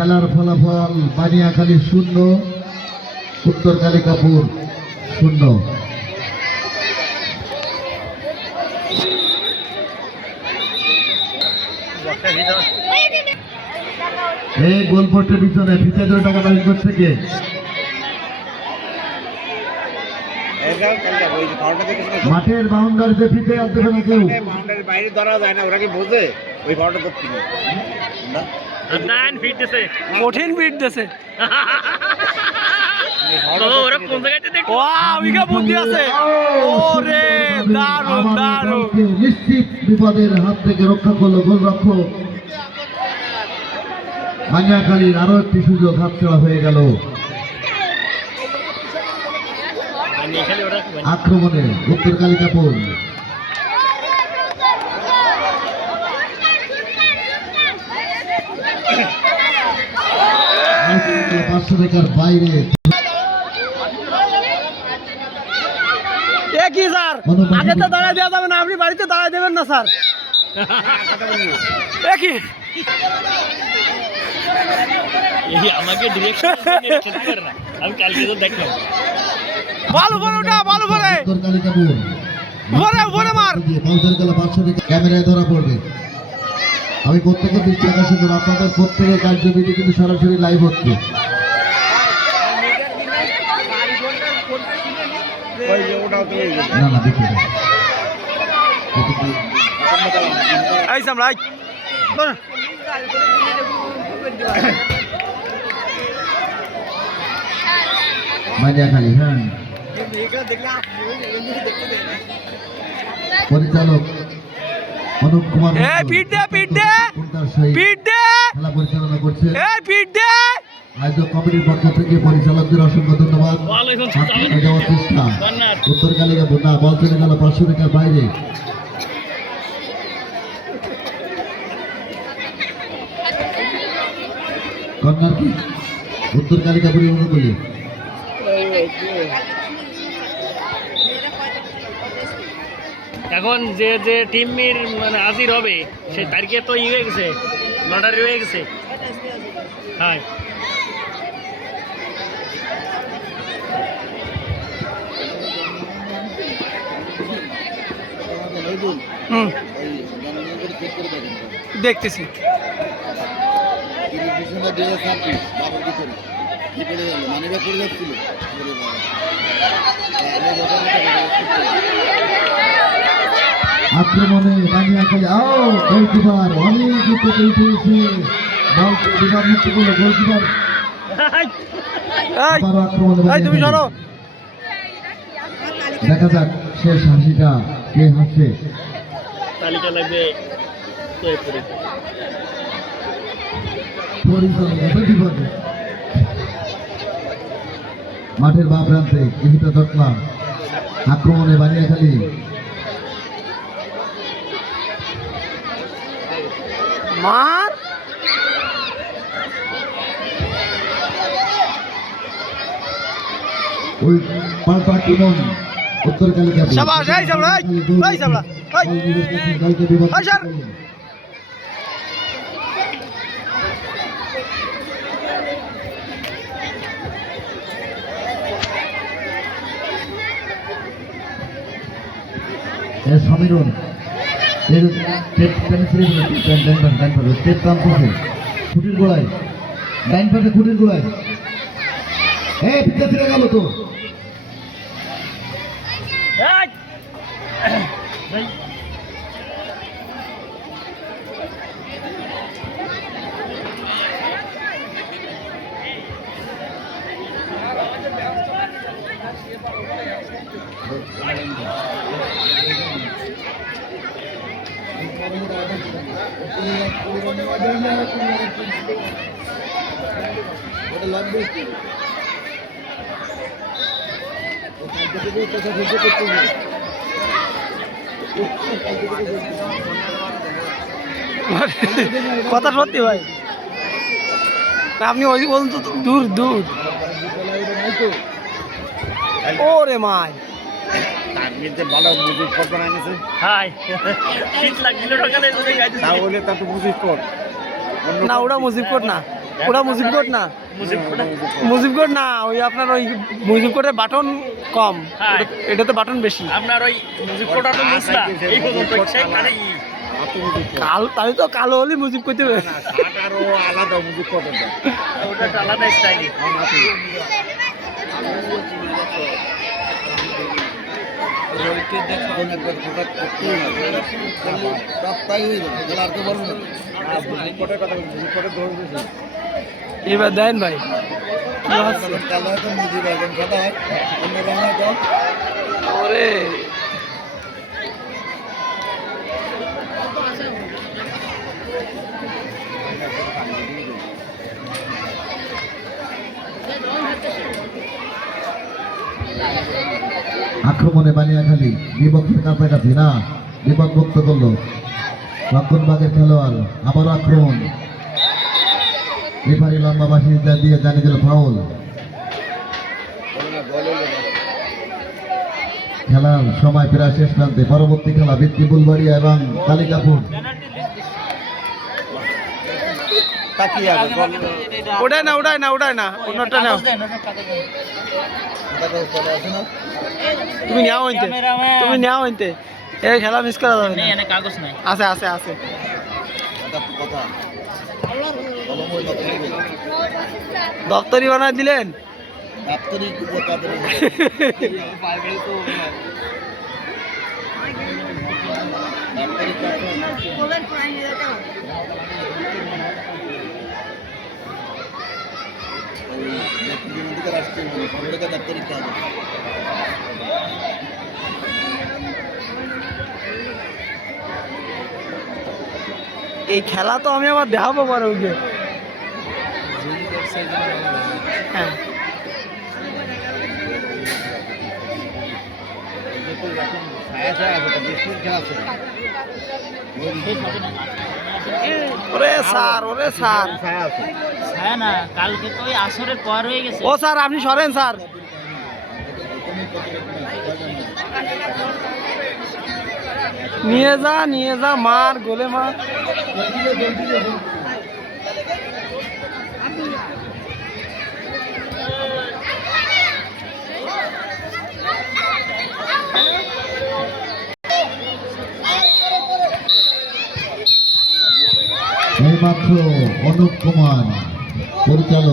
খেলার ফলাফল বানিয়াখালী 0, উত্তর কালিকাপুর 0। এই গোলপোস্টের পিছনে ফিতে ধরে টাকা বাড়ি করছে কে? মাঠের বাউন্ডারিতে ফিতে আর দেবে না কেউ। বাউন্ডারির বাইরে ধরা যায় না, ওরা কি বোঝে ওই বলটা ধরতে না? কঠিন ফিট দিছে। নিশ্চিত বিপদের হাত থেকে রক্ষা করলো গোলরক্ষক। বানিয়াখালীর আরো একটি সুযোগ হাতছাড়া হয়ে গেল। আক্রমণে উত্তর কালিকাপুর। 500 টাকার বাইরে। কি স্যার, আগে তো দাঁড়ায় দেওয়া যাবে না, আপনি বাড়িতে দাঁড়ায় দেবেন না স্যার। কি আমাকে ডিরেকশন করে না, আমি কালকে তো দেখলাম। ভালো বল, ওটা ভালো বলে উত্তর কালিকাপুর বলে বলে মার বাউন্সার গেল। 500 টাকা ক্যামেরায় ধরা পড়বে। আমি প্রত্যেকের দৃষ্টি আকর্ষণ করব, আপনাদের প্রত্যেকের কার্যবিধি কিন্তু সরাসরি লাইভ হচ্ছে। না না দেখুন এই সামলাই বানিয়াখালী। হ্যাঁ, পরিচালক অনুপ কুমার খেলা পরিচালনা করছে। আয়োজক কমিটির পক্ষ থেকে পরিচালকদের অসংখ্য ধন্যবাদ। যাওয়ার চেষ্টা উত্তর কালিকাপুর না, বল চলে গেল 500 টাকার বাইরে। কর্নার কি উত্তর কালিকাপুরের অনুকূলে। এখন যে যে টিমের মানে হাজির হবে সেই তারিখে তো হয়ে গেছে, লটারি হয়ে গেছে। হ্যাঁ, দেখতেছি। আক্রমণে বানিয়াখালী গোলকিপার অনেক উচ্চতে উঠে এসে বলকে বিভাগ মুক্ত করলো গোলকিপার। আবারও আক্রমণে দেখা যাক শেষ হাসিটা কে হাসে। তালিকা লাগবে বিভাগে মাঠের বাম প্রান্তে কিছুটা দেখলাম। আক্রমণে বানিয়াখালী মার ওই পাল্টা আক্রমণ উত্তর কালিকাপুর। দলকে বিভাগ সমীরণ এর খুঁটির গোড়ায় ডাইন পাশে খুঁটির গোড়ায় পিতা ফিরে গেল তো। কথা সত্যি ভাই, আপনি ওই বলুন তো, দূর দূর। ওরে মাই না, ওটা মুজিবকোট না, ওটা মুজিবকোট না, মুজিবকোট মুজিবকোট না, ওই আপনার ওই মুজিবকোটের বাটন কম, হ্যাঁ। এটাতে বাটন বেশি। আপনার ওই মুজিবকোটটা তো মুসলা এই পর্যন্ত সেইখানে কালো, তাহলে তো কালো হলে মুজিব করতে হবে। শার্ট আরো আলাদা মুজিব কটন ওটা একটা আলাদা স্টাইল। এবার দেন ভাই কি হচ্ছে? ওরে আক্রমণে বানিয়াখালী বিপক্ষের কাছাকাছি না, বিপদ মুক্ত করলো রক্ষণবাগের খেলোয়াড়। আবার আক্রমণ, রেফারি লম্বা বাঁশি দিয়ে জানিয়ে দিল ফাউল। খেলার সময় প্রায় শেষ প্রান্তে। পরবর্তী খেলা ভিত্তি বুলবাড়িয়া এবং কালিকাপুর। ওটাই না, ওটাই না, ওটাই না, অন্যটা নাও। তুমি নেওয়া হইতে, তুমি নেওয়া হইতে, এই খেলা মিস করা যাবে না। কাগজ নাই। আছে আছে আছে। দপ্তরি বানায় দিলেন। এই খেলা তো আমি আবার দেখাবো পারে ওকে। হ্যাঁ ওরে স্যার, ওরে স্যার, হ্যাঁ না, কালকে তো ওই আসরের পর হয়ে গেছে। ও স্যার আপনি সরেন স্যার। নিয়ে যা, নিয়ে যা, মার, গোলে মার। এইমাত্র অনুপ কুমার পরিচালক